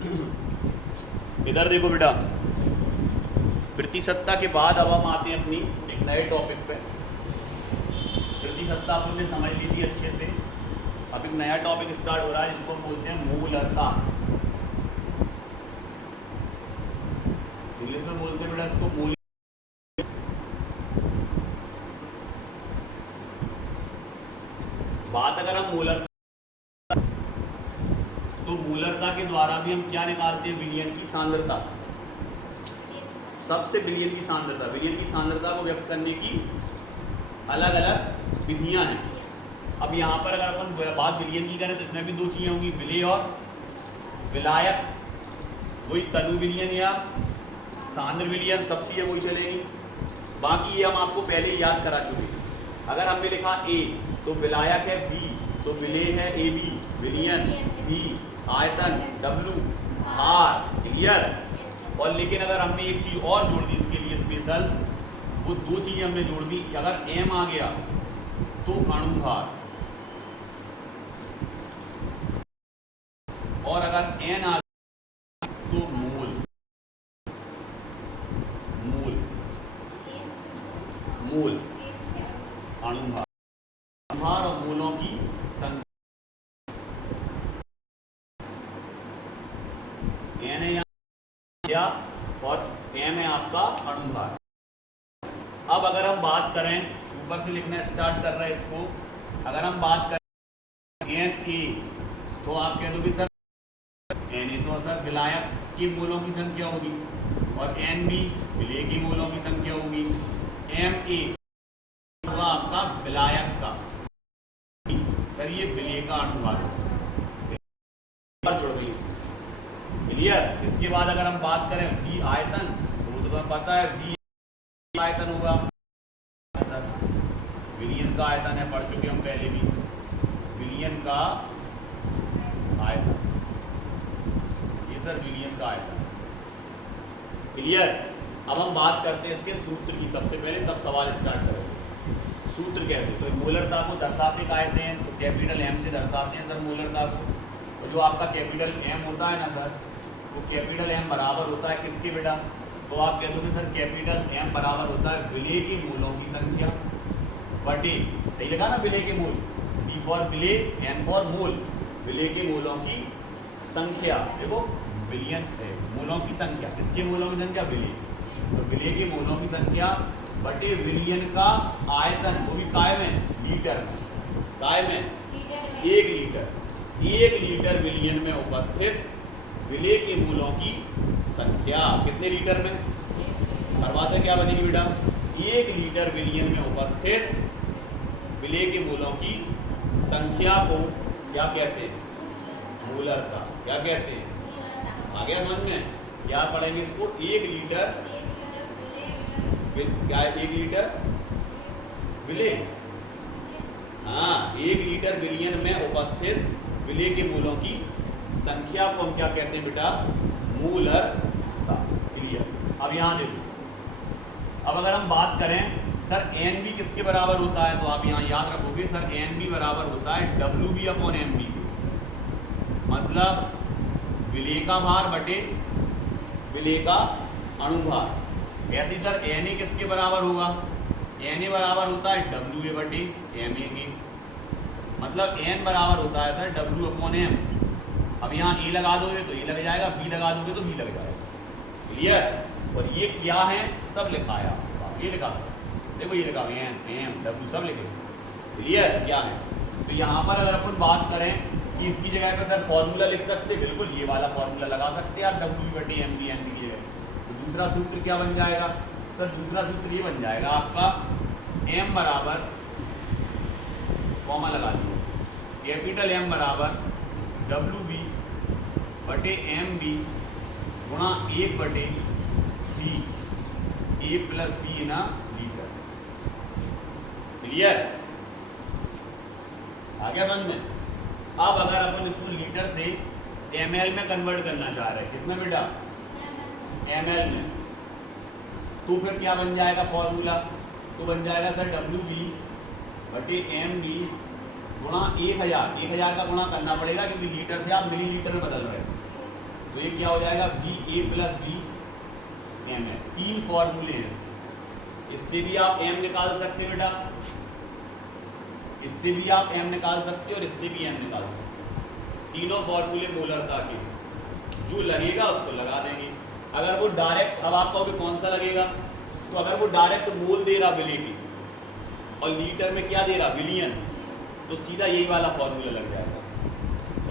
इधर देखो बेटा, प्रतिशतता के बाद अब हम आते हैं अपनी एक नए टॉपिक पे। प्रतिशतता अपन ने समझ ली थी अच्छे से। अब एक नया टॉपिक स्टार्ट हो रहा है जिसको हम बोलते हैं मूलरता। इंग्लिश में बोलते हैं बेटा इसको मूल। बात अगर हम मूलरता, तो मूलरता के द्वारा भी हम क्या निकालते हैं? विलयन की सांद्रता। सबसे विलयन की सांद्रता, विलयन की सांद्रता को व्यक्त करने की अलग अलग विधियां हैं। अब यहाँ पर अगर अपन बात विलयन की करें तो इसमें भी दो चीज़ें होंगी, विलेय और विलायक। वही तनु विलयन या सांद्र विलयन, सब चीज़ें वही चलेंगी। बाकी ये हम आपको पहले ही याद करा चुके। अगर हमने लिखा ए तो विलायक है बी, तो विलेय है ए बी, विलयन बी, आयतन डब्ल्यू, आर। क्लियर? और लेकिन अगर हमने एक चीज़ और जोड़ दी इसके लिए स्पेशल, वो दो चीज़ें हमने जोड़ दी। अगर एम आ गया तो अणुभार, और अगर एन आ गया तो मोल। मोल मोल अणुभार, अणुभार और मोलों की संख्या। एन है और एम है आपका अणुभार। अब अगर हम बात करें, ऊपर से लिखना स्टार्ट कर रहे हैं इसको, अगर हम बात करें एन ए, तो आप कह दो कि सर एन ए तो सर विलायक की मोलों की संख्या होगी, और एन बी विलेय की मोलों की संख्या होगी। एम ए होगा आपका विलायक का, सर ये विलेय का अणुभार जोड़ गई इसमें। क्लियर? इसके बाद अगर हम बात करें वी आयतन, तो वो तो तुम्हें पता है वी आयतन होगा सर, विलयन का आयतन है, पढ़ चुके हम पहले भी, विलयन का आयतन, ये सर विलयन का आयतन। क्लियर? अब हम बात करते हैं इसके सूत्र की सबसे पहले, तब सवाल स्टार्ट करेंगे। सूत्र कैसे? तो मूलरता को दर्शाते कैसे हैं? तो कैपिटल एम से दर्शाते हैं सर मूलरता को। तो जो आपका कैपिटल एम होता है ना सर, वो कैपिटल एम बराबर होता है किसके बेटा? तो आप कह दोगे सर कैपिटल एम बराबर होता है विलेय के मूलों की संख्या बटे, सही लगा ना, विलेय के मूल, डी फॉर विलेय, एन फॉर मूल, विलेय के मूलों की संख्या। देखो विलयन मूलों की संख्या, किसके मूलों की संख्या? विलेय। तो विलेय के मूलों की संख्या बटे विलयन का आयतन, वो भी काय में? लीटर में। काय में? 1 लीटर। 1 लीटर विलयन में उपस्थित विलेय के मूलों की संख्या। कितने लीटर में? परिभाषा क्या बनेगी बेटा? 1 लीटर विलयन में उपस्थित विलेय के मूलों की संख्या को क्या कहते हैं? मूलरता। क्या कहते हैं? आ गया समझ में? क्या पढ़ेंगे इसको? 1 लीटर क्या? 1 लीटर विलेय, हाँ, 1 लीटर विलयन में उपस्थित विलेय के मूलों की संख्या को हम क्या कहते हैं बेटा? मूलरता। क्लियर? अब यहाँ देखो, अब अगर हम बात करें सर एन बी किसके बराबर होता है, तो आप यहाँ याद रखोगे सर एन बी बराबर होता है W B upon M B, मतलब विलेय का भार बटे विलेय का अणुभार। ऐसे ही सर एन ए किसके बराबर होगा? एन ए बराबर होता है डब्ल्यू ए बटे एम ए के, मतलब एन बराबर होता है सर डब्ल्यू अपॉन एम। अब यहाँ ए लगा दोगे तो ए लग जाएगा, बी लगा दोगे तो बी लग जाएगा। क्लियर? और ये क्या है? सब लिखा है आपके पास, ये लिखा सर, देखो ये लिखा एन एम डब्ल्यू सब लिखे। क्लियर? क्या है? तो यहाँ पर अगर अपन बात करें कि इसकी जगह पर सर फॉर्मूला लिख सकते, बिल्कुल ये वाला फॉर्मूला लगा सकते हैं आप, डब्ल्यू बटे एम बी की जगह। तो दूसरा सूत्र क्या बन जाएगा सर? दूसरा सूत्र ये बन जाएगा आपका एम बराबर, कॉमा लगा दिए, कैपिटल एम बराबर डब्ल्यू बी बटे एम बी गुणा 1 बटे बी, ए प्लस बी ना लीटर। क्लियर? आ गया समझ में? अब अगर अपन इसको लीटर से एमएल में कन्वर्ट करना चाह रहे हैं, किसमें बेटा? एमएल में, तो फिर क्या बन जाएगा फॉर्मूला? तो बन जाएगा सर डब्ल्यू बी बटे एम बी गुणा 1000। 1000 का गुणा करना पड़ेगा क्योंकि लीटर से आप मिली लीटर में बदल रहे हैं। तो ये क्या हो जाएगा V A plus B M है। 3 फॉर्मूले हैं इसके। इससे भी आप एम निकाल सकते हो बेटा, इससे भी आप एम निकाल सकते हो और इससे भी एम निकाल सकते हो। तीनों फॉर्मूले मोलरता के, जो लगेगा उसको लगा देंगे। अगर वो डायरेक्ट, अब आप कहोगे कौन सा लगेगा, तो अगर वो डायरेक्ट मोल दे रहा विले की और लीटर में क्या दे रहा विलियन, तो सीधा यही वाला फॉर्मूला लग जाएगा।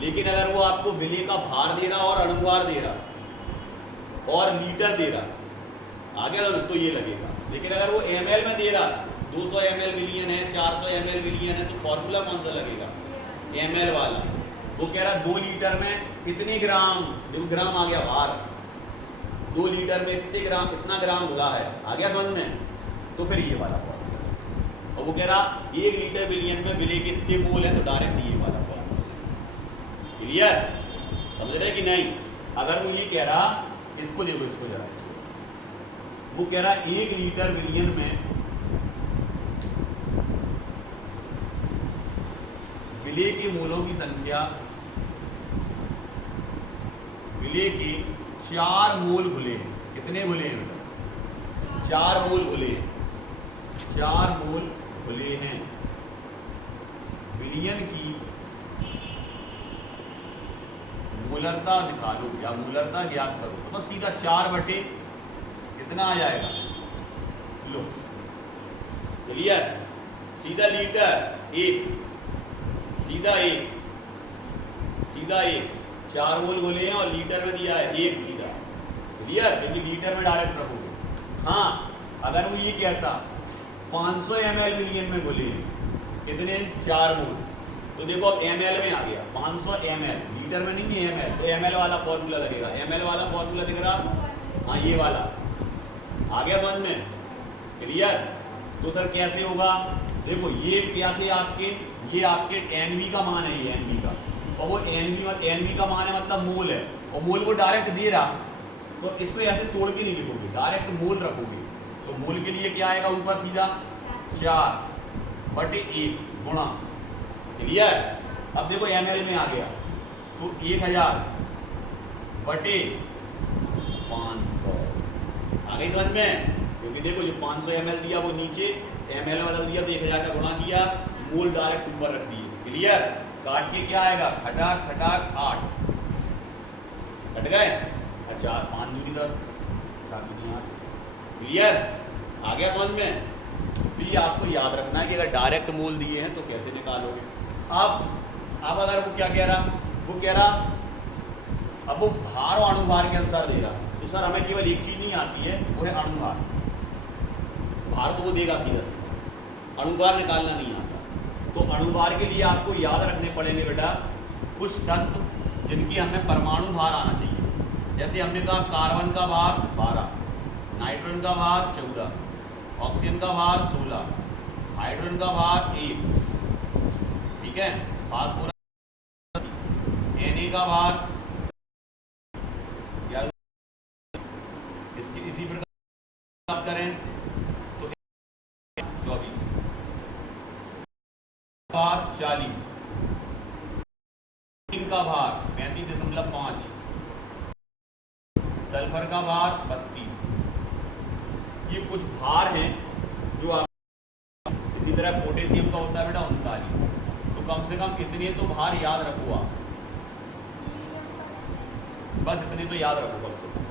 लेकिन अगर वो आपको विले का भार दे रहा और अणुभार दे रहा और लीटर दे रहा आगे तो ये लगेगा। लेकिन अगर वो ml में दे रहा 200 ml विलियन है, 400 ml विलियन है, तो फॉर्मूला कौन सा लगेगा ml वाला। वो कह रहा 2 लीटर में इतने ग्राम, 2 ग्राम आ गया भार, 2 लीटर में इतने ग्राम, इतना ग्राम घुला है, आ गया समझ में, तो फिर ये वाला फॉर्मूला। और वो कह रहा 1 लीटर विलियन में विले के इतने मोल है, तो डायरेक्ट ये वाला फॉर्मूला। क्लियर, समझ रहे कि नहीं। अगर वो ये कह रहा, इसको देखो, इसको जरा, इसको वो कह रहा 1 लीटर विलियन में विले के मोलों की संख्या, विले के 4 मोल घुले हैं। कितने घुले हैं बेटा? 4 मोल घुले हैं, 4 मोल घुले हैं विलियन की मोलरता निकालो या मोलरता ज्ञात करो। तो बस सीधा 4 बटे कितना आ जाएगा, लो क्लियर, सीधा लीटर 1, सीधा 1, सीधा 1, 4 मोल बोले हैं और लीटर में दिया है 1 सीधा। क्लियर, क्योंकि लीटर में डायरेक्ट रखोगे। हाँ, अगर वो ये कहता 500 ml विलियन में बोले कितने, 4 मोल, तो देखो अब ml में आ गया 500 ml, लीटर में नहीं है ml, तो ml वाला फॉर्मूला लगेगा। ml वाला फॉर्मूला दिख रहा, हाँ ये वाला आ गया समझ में। क्लियर, तो सर कैसे होगा, देखो ये क्या थे आपके, ये आपके NV का मान है, ये NV का, और वो NV का मान है मतलब मोल है, और मोल को डायरेक्ट दे रहा, तो इसको ऐसे तोड़ के नहीं लिखोगे, डायरेक्ट मोल रखोगे। तो मोल के लिए क्या आएगा ऊपर सीधा 4 बटे 1 गुणा। क्लियर, अब देखो ml में आ गया, तो 1000 बटे 500 आ गई समझ में। क्योंकि देखो जो 500 ml दिया वो नीचे ml में बदल दिया, तो 1000 का गुणा किया, मोल डायरेक्ट ऊपर रख दिए। क्लियर, काट के क्या आएगा, खटाक खटाक 8 कट गए, 4 5 दूनी 10, 4 दूनी 8। क्लियर, आ गया समझ में। तो ये आपको याद रखना है कि अगर डायरेक्ट मोल दिए हैं तो कैसे निकालोगे। अब अगर वो क्या कह रहा, वो कह रहा अब वो भार और अणुभार के अनुसार दे रहा, तो सर हमें केवल एक चीज़ नहीं आती है, वो है अणुभार। भार तो वो देगा सीधा सीधा, अणुभार निकालना नहीं आता। तो अणुभार के लिए आपको याद रखने पड़ेंगे बेटा कुछ तत्व जिनकी हमें परमाणु भार आना चाहिए। जैसे हमने कहा कार्बन का भार 12, नाइट्रोजन का भार 14, ऑक्सीजन का भार 16, हाइड्रोजन का भार 1, ठीक है, फास्फोरस, Na का भार, इसकी इसी प्रकार बात करें तो 24, भार 40, का भार 35.5, सल्फर का भार 32। ये कुछ भार हैं जो आप, इसी तरह पोटेशियम का होता है बेटा 39। तो कम से कम इतने तो भार याद रखो आप, बस इतने तो याद रखो, कम से कम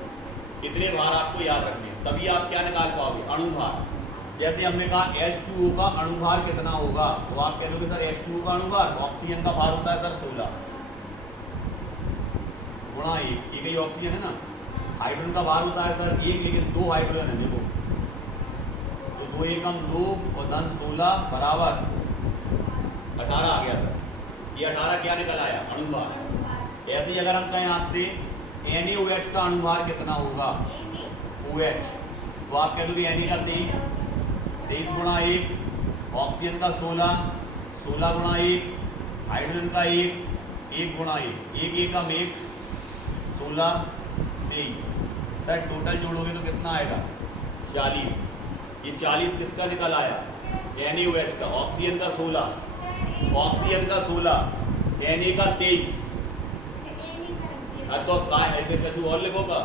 इतने भार आपको याद रखने, तभी आप क्या निकाल पाओगे, अणुभार। जैसे हमने कहा H2O का अणुभार कितना होगा, तो आप कह दोगे सर H2O का अणुभार, ऑक्सीजन का भार होता है सर 16 गुणा 1, एक ही ऑक्सीजन है ना। हाइड्रोजन का भार होता है सर 1, लेकिन 2 हाइड्रोजन है, देखो तो 2 एकम 2 और धन 16 बराबर 18 आ गया सर। ये 18 क्या निकल आया, अणुभार। ऐसे ही अगर हम कहें आपसे NaOH का अणुभार कितना होगा, OH, तो आप कह दोगे Na का 23 गुणा 1, ऑक्सीजन का 16 गुणा 1, हाइड्रोजन का 1 गुणा 1 एकम 1, 16 23। सर टोटल जोड़ोगे तो कितना आएगा, 40। ये 40 किसका निकल आया, NaOH का, ऑक्सीजन का 16, Na का 23, तो का ऐसे कछु और लिखो का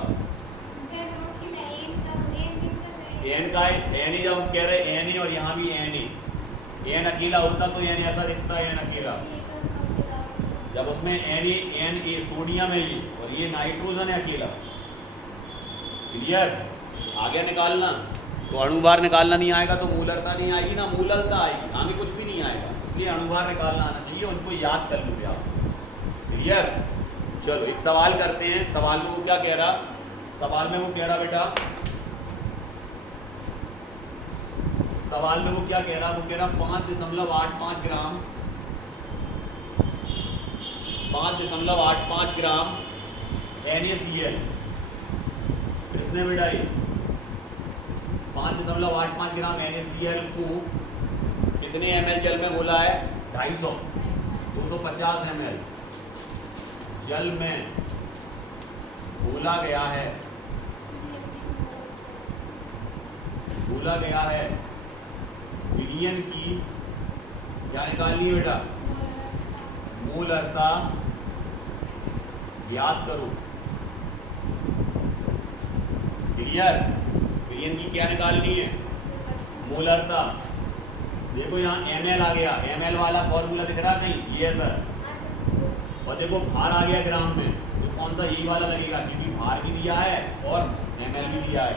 एन का एन ही जब हम कह रहे एन ही और यहाँ भी एन ही एन अकेला होता तो एन ऐसा दिखता है एन अकेला जब उसमें एन ए सोडियम है ये और ये नाइट्रोजन है अकेला क्लियर आगे निकालना तो अणुभार निकालना नहीं आएगा तो मूलरता नहीं आएगी ना मूललता आएगी आगे कुछ भी नहीं आएगा इसलिए अणुभार निकालना आना चाहिए उनको याद कर लो आप क्लियर चलो एक सवाल करते हैं सवाल में वो क्या कह रहा सवाल में वो कह रहा बेटा सवाल में वो क्या कह रहा वो कह रहा 5.85 ग्राम 5.85 ग्राम NaCl किसने बेटा ये 5.85 ग्राम NaCl को कितने ml जल में घोला है 250 ml जल में घोला गया है विलयन की क्या निकालनी है बेटा मूलरता याद करो क्लियर विलयन की क्या निकालनी है मूलरता देखो यहाँ ml आ गया ml वाला फॉर्मूला दिख रहा कहीं ये है सर और देखो भार आ गया ग्राम में तो कौन सा यही वाला लगेगा क्योंकि भार भी दिया है और ml भी दिया है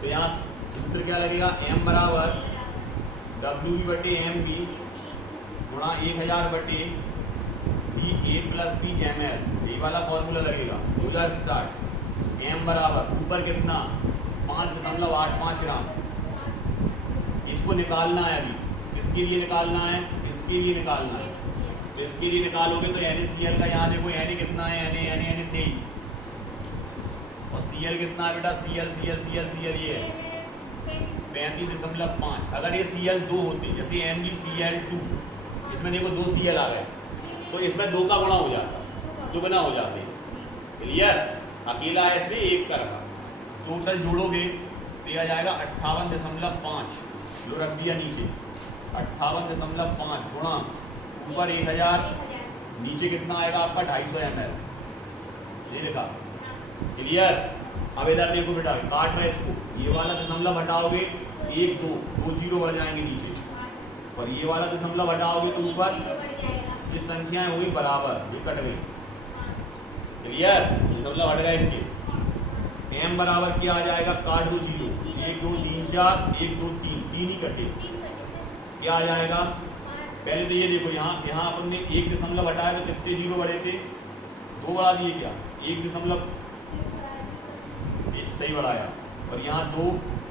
तो यहाँ सूत्र क्या लगेगा m बराबर WB बटे MB गुणा 1000 बटे DA प्लस B ml यही वाला फॉर्मूला लगेगा हो जाए स्टार्ट m बराबर ऊपर कितना 5.85 ग्राम इसको निकालना है अभी किसके लिए निकालना है इसके लिए निकालना है तो इसके लिए निकालोगे तो NaCl का यहाँ देखो Na कितना है Na 23 और Cl कितना है बेटा Cl ये है 35.5 अगर ये Cl2 होते जैसे MgCl2 इसमें देखो 2 Cl आ गए तो इसमें 2 का गुणा हो जाता दुगना हो जाते क्लियर अकेला है इसलिए 1 का रखा टोटल जोड़ोगे तो आ जाएगा 58.5 जो रख दिया नीचे 58.5 गुणा ऊपर 1000 नीचे कितना आएगा आपका 250 ml ये देखा क्लियर अब इधर देखो बेटा काट रहा है इसको ये वाला दशमलव हटाओगे 1 2 जीरो बढ़ जाएंगे नीचे और ये वाला दशमलव हटाओगे तो ऊपर जिस संख्याएं हुई बराबर ये कट गई क्लियर दशमलव हट गए इनके m बराबर क्या आ जाएगा काट दो जीरो 1 2 3 4 1 2 3 तीन ही कटे क्या आ जाएगा पहले तो ये देखो यहाँ अपन ने 1 दशमलव हटाया तो कितने जीरो बढ़े थे 2 बढ़ा दिए क्या 1 दशमलव सही बढ़ाया और यहाँ 2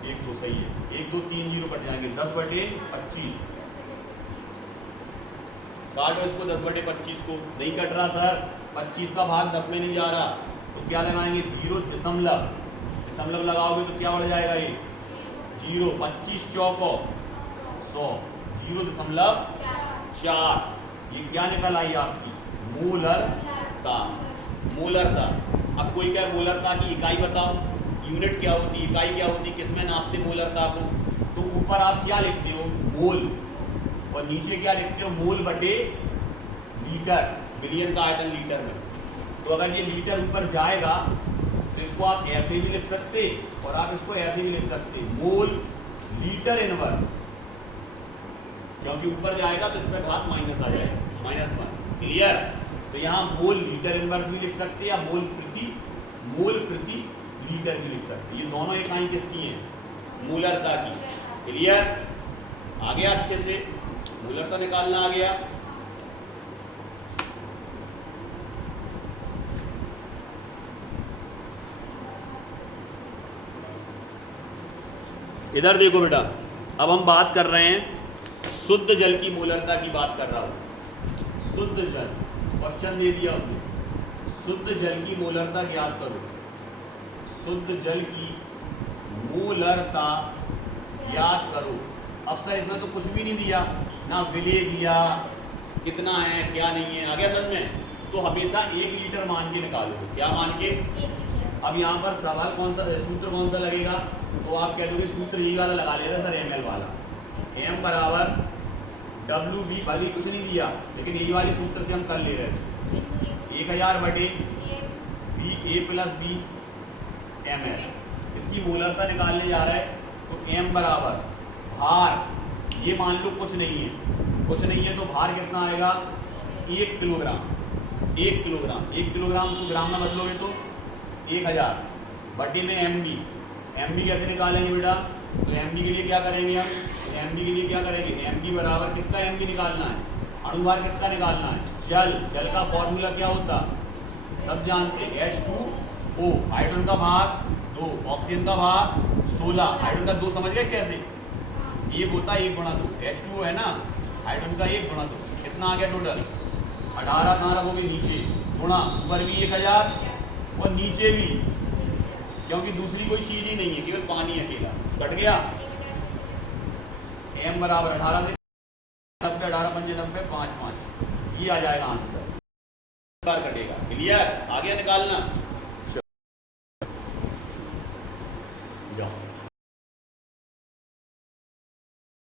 1 2 सही है 1 2 3 जीरो कट जाएंगे 10 बटे 25 काटो इसको 10 बटे 25 को नहीं कट रहा सर 25 का भाग 10 में नहीं जा रहा तो क्या लगाएंगे 0 दशमलव लगाओगे तो क्या बढ़ जाएगा ये 0 25 चौको 100 0.4 ये क्या निकल आई आपकी मूलरता अब कोई क्या मूलरता की इकाई बताओ यूनिट क्या होती इकाई क्या होती किसमें नापते मूलरता को तो ऊपर आप क्या लिखते हो मोल और नीचे क्या लिखते हो मोल बटे लीटर मिलियन का आयतन लीटर में तो अगर ये लीटर ऊपर जाएगा तो इसको आप ऐसे भी लिख सकते और आप इसको ऐसे भी लिख सकते मोल लीटर इनवर्स क्योंकि ऊपर जाएगा तो इसमें घात माइनस आ जाएगा -1 क्लियर तो यहाँ मोल लीटर इनवर्स भी लिख सकते या मोल प्रति लीटर भी लिख सकते ये दोनों इकाई किसकी हैं मूलरता की क्लियर आ गया अच्छे से मूलरता निकालना आ गया इधर देखो बेटा अब हम बात कर रहे हैं शुद्ध जल की मूलरता की बात कर रहा हूँ शुद्ध जल क्वेश्चन दे दिया उसने शुद्ध जल की मूलरता ज्ञात करो शुद्ध जल की मूलरता ज्ञात करो अब सर इसमें तो कुछ भी नहीं दिया ना विलेय दिया कितना है क्या नहीं है आ गया समझ में तो हमेशा 1 लीटर मान के निकालो क्या मान के अब यहाँ पर सवाल कौन सा सूत्र कौन सा लगेगा तो आप कह दोगे सूत्र यही वाला लगा ले रहा सर ml वाला m बराबर WB भले कुछ नहीं दिया लेकिन यही वाले सूत्र से हम कर ले रहे हैं इसको 1000 बटे बी ए प्लस बी एम एल। इसकी मोलरता निकालने जा रहा है तो एम बराबर भार, ये मान लो कुछ नहीं है, कुछ नहीं है तो भार कितना आएगा 1 किलोग्राम। 1 किलोग्राम, 1 किलोग्राम को ग्राम में बदलोगे तो 1000 बटे में एम बी। एम बी कैसे निकालेंगे बेटा? तो एम बी के लिए क्या करेंगे हम? एम बी के लिए क्या करेंगे? एम बी बराबर किसका एम बी निकालना है? अणुभार किसका निकालना है? जल। जल का फॉर्मूला क्या होता? सब जानते हैं, H2O। हाइड्रोजन का भार 2, ऑक्सीजन का भार 16। हाइड्रोजन का 2 समझ गए कैसे? एक होता है 1 गुणा 2, H2O है ना, हाइड्रोजन का 1 गुणा 2, कितना आ गया टोटल? 18। कहाँ रखोगे? नीचे। गुणा, ऊपर भी 1000 और नीचे भी, क्योंकि दूसरी कोई चीज ही नहीं है, केवल पानी अकेला। कट गया। m बराबर 18 से 90, 18 पंजे 90, 5 5, ये आ जाएगा आंसर। बार कटेगा। क्लियर? आ गया निकालना? चलो जाओ।